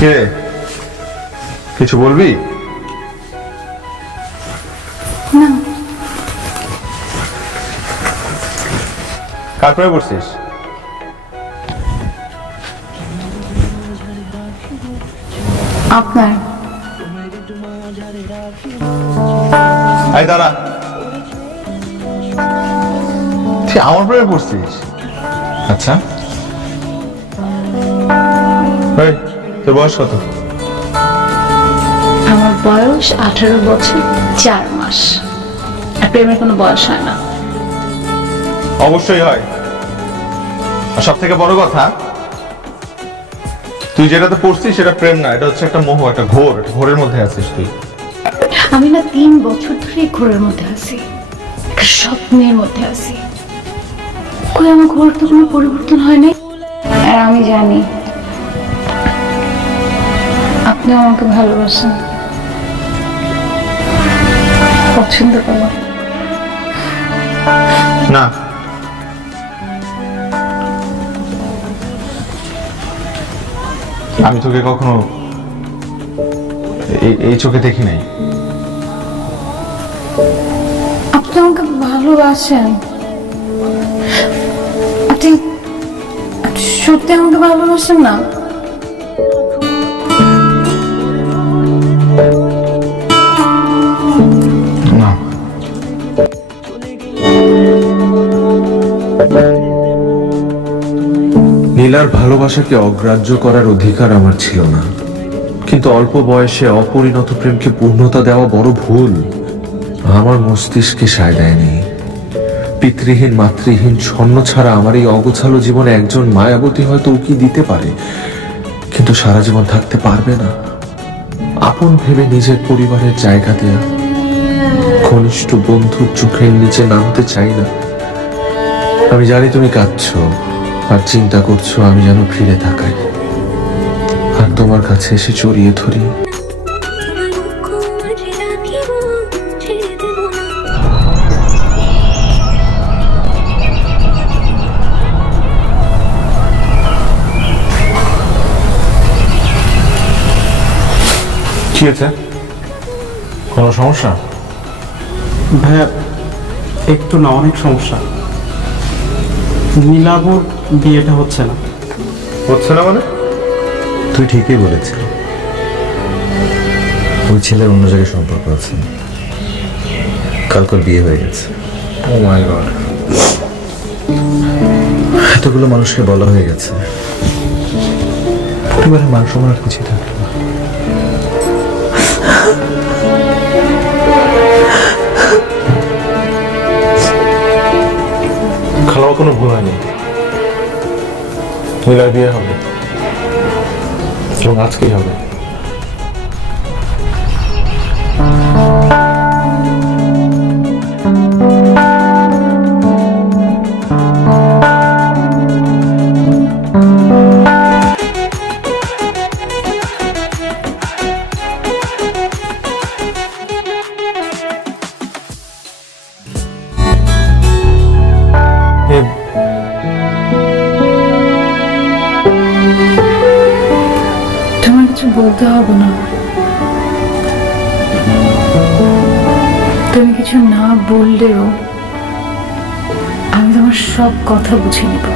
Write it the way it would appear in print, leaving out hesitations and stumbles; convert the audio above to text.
কে কিছু বলবি না? কার প্রেমে পড়ছিস? আপনার। এই দাঁড়া, তুই আমার প্রেমে পড়ছিস? আচ্ছা, তোর বয়স কত? আমার বয়স 18 বছর 4 মাস। আর প্রেমের কোনো বয়স হয় না। অবশ্যই হয়। আর সব থেকে বড় কথা, তুই যেটাতে পড়ছিস সেটা প্রেম না, এটা হচ্ছে একটা মোহ, একটা ঘোর। ঘোরের মধ্যে আছিস তুই। আমি না 3 বছর ধরে ঘোরের মধ্যে আছি, একটা স্বপ্নের মধ্যে আছি। কই আমার ঘোর তো কোনো পরিবর্তন হয় নাই। আর আমি জানি আপনি আমাকে ভালোবাসেন, পছন্দ করেন। না, আমি তোকে কখনো এই চোখে দেখি নাই। আপনি আমাকে ভালোবাসেন? আপনি সত্যি আমাকে ভালোবাসেন না? না, নীলার ভালোবাসাকে অগ্রাহ্য করার অধিকার আমার ছিল না, কিন্তু অল্প বয়সে অপরিণত প্রেমকে পূর্ণতা দেওয়া বড় ভুল। আমার মস্তিষ্কে সায় দেয়নি। পিতৃহীন মাতৃহীন ছন্ন ছাড়া আমার এই অগোছালো জীবনে একজন মায়াবতী হয়তো উকি দিতে পারে, কিন্তু সারা জীবন থাকতে পারবে না। আপন ভেবে নিজের পরিবারের জায়গা দেয়া, ঘনিষ্ঠ বন্ধুর চোখের নিচে নামতে চাই না। আমি জানি তুমি কাঁদছো আর চিন্তা করছো আমি যেন ফিরে তাকাই আর তোমার কাছে এসে জড়িয়ে ধরি। কি হয়েছে? কোনো সমস্যা? ভাইয়া একটু না, অনেক সমস্যা। নীলাবর বিয়েটা হচ্ছে না। হচ্ছে না মানে? তুই ঠিকই বলেছিস, ওই ছেলের অন্য জায়গায় সম্পর্ক আছে, কালকের বিয়ে হয়ে গেছে। ও মাই গড, এতগুলো মানুষকে বলা হয়ে গেছে, এবারে মান সম্মান আর কিছুই থাকবে না। খালাও কোনো ভুল হয়নি। নীলার বিয়ে হবে এবং আজকেই হবে। তোমার কিছু বলতে হবে না, তুমি কিছু না বললেও আমি তোমার সব কথা বুঝে নেব।